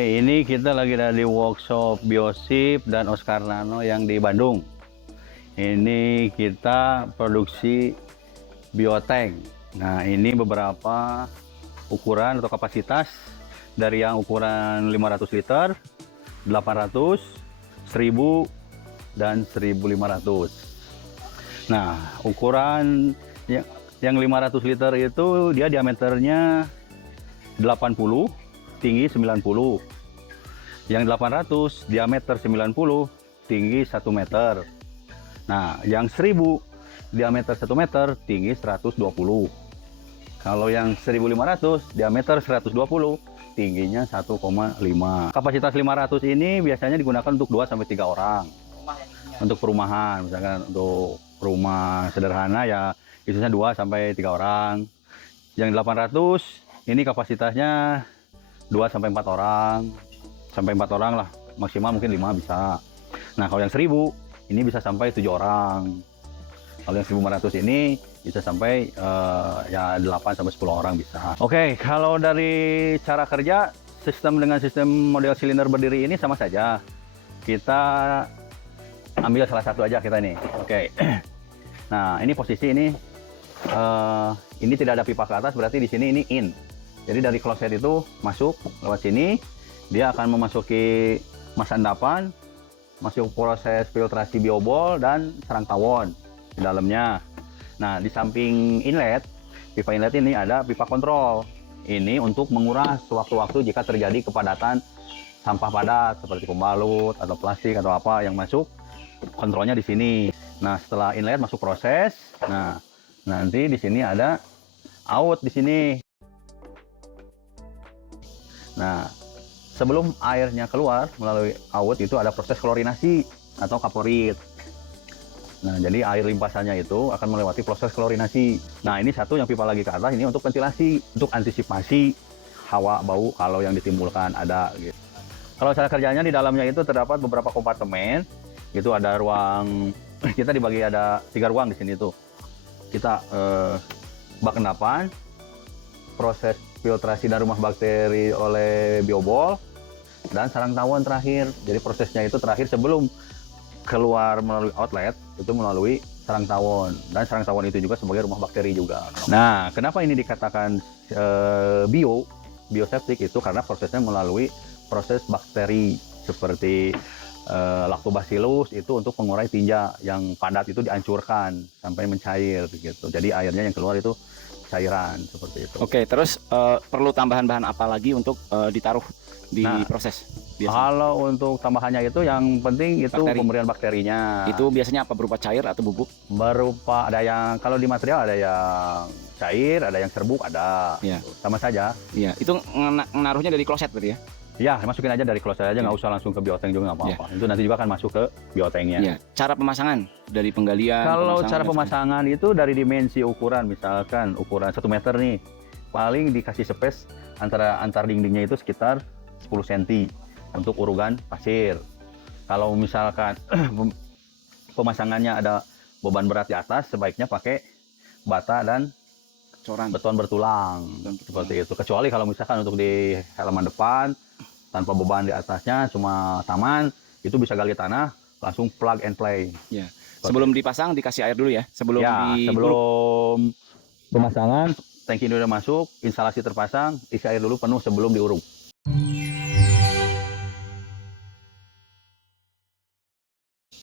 Ini kita lagi ada di workshop Biosip dan Oscar Nano yang di Bandung. Ini kita produksi biotank. Nah, ini beberapa ukuran atau kapasitas dari yang ukuran 500 liter, 800, 1000, dan 1500. Nah, ukuran yang 500 liter itu dia diameternya 80, tinggi 90. Yang 800 diameter 90, tinggi 1 meter. Nah, yang 1000 diameter 1 meter, tinggi 120. Kalau yang 1500 diameter 120, tingginya 1,5. Kapasitas 500 ini biasanya digunakan untuk 2 sampai 3 orang. Untuk perumahan, misalkan untuk rumah sederhana ya isinya 2 sampai 3 orang. Yang 800 ini kapasitasnya 2 sampai 4 orang. Sampai 4 orang lah, maksimal mungkin 5 bisa. Nah, kalau yang 1000 ini bisa sampai 7 orang. Kalau yang 1500 ini bisa sampai ya 8 sampai 10 orang bisa. Oke, kalau dari cara kerja sistem dengan sistem model silinder berdiri ini sama saja. Kita ambil salah satu aja kita nih. Oke. Nah, ini posisi ini tidak ada pipa ke atas, berarti di sini ini in. Jadi dari kloset itu masuk lewat sini, dia akan memasuki mas endapan, masuk proses filtrasi biobol dan sarang tawon di dalamnya. Nah, di samping inlet, pipa inlet ini ada pipa kontrol. Ini untuk menguras sewaktu-waktu jika terjadi kepadatan sampah padat seperti pembalut atau plastik atau apa yang masuk, kontrolnya di sini. Nah, setelah inlet masuk proses, nah nanti di sini ada out di sini. Nah, sebelum airnya keluar melalui out itu ada proses klorinasi atau kaporit. Nah, jadi air limpasannya itu akan melewati proses klorinasi. Nah, ini satu yang pipa lagi ke atas, ini untuk ventilasi, untuk antisipasi hawa bau kalau yang ditimbulkan ada gitu. Kalau cara kerjanya di dalamnya itu terdapat beberapa kompartemen. Itu ada ruang, kita dibagi ada 3 ruang di sini tuh. Kita bak endapan, proses filtrasi dan rumah bakteri oleh biobol, dan sarang tawon terakhir. Jadi prosesnya itu terakhir sebelum keluar melalui outlet, itu melalui sarang tawon. Dan sarang tawon itu juga sebagai rumah bakteri juga. Nah, kenapa ini dikatakan bioseptik itu karena prosesnya melalui proses bakteri seperti Lactobacillus itu untuk mengurai tinja yang padat itu dihancurkan sampai mencair gitu. Jadi airnya yang keluar itu cairan seperti itu. Oke, terus perlu tambahan bahan apa lagi untuk ditaruh di proses? Biasanya. Kalau untuk tambahannya itu yang penting itu bakteri. Pemberian bakterinya. Itu biasanya apa, berupa cair atau bubuk? Berupa, ada yang kalau di material ada yang cair, ada yang serbuk, ada. Ya. Sama saja. Iya, itu menaruhnya dari kloset berarti ya? Ya, masukin aja dari kloset aja, nggak usah langsung ke biotank juga nggak apa-apa. Itu nanti juga akan masuk ke biotanknya. Ya. Cara pemasangan dari penggalian? Kalau cara pemasangan itu dari dimensi ukuran, misalkan ukuran 1 meter nih, paling dikasih space antar dindingnya itu sekitar 10 cm untuk urugan pasir. Kalau misalkan pemasangannya ada beban berat di atas, sebaiknya pakai bata dan beton bertulang. Seperti itu. Kecuali kalau misalkan untuk di halaman depan tanpa beban di atasnya, cuma taman, itu bisa gali tanah, langsung plug and play. Ya. Sebelum dipasang dikasih air dulu ya? Sebelum pemasangan, tangki ini udah masuk, instalasi terpasang, isi air dulu penuh sebelum diuruk.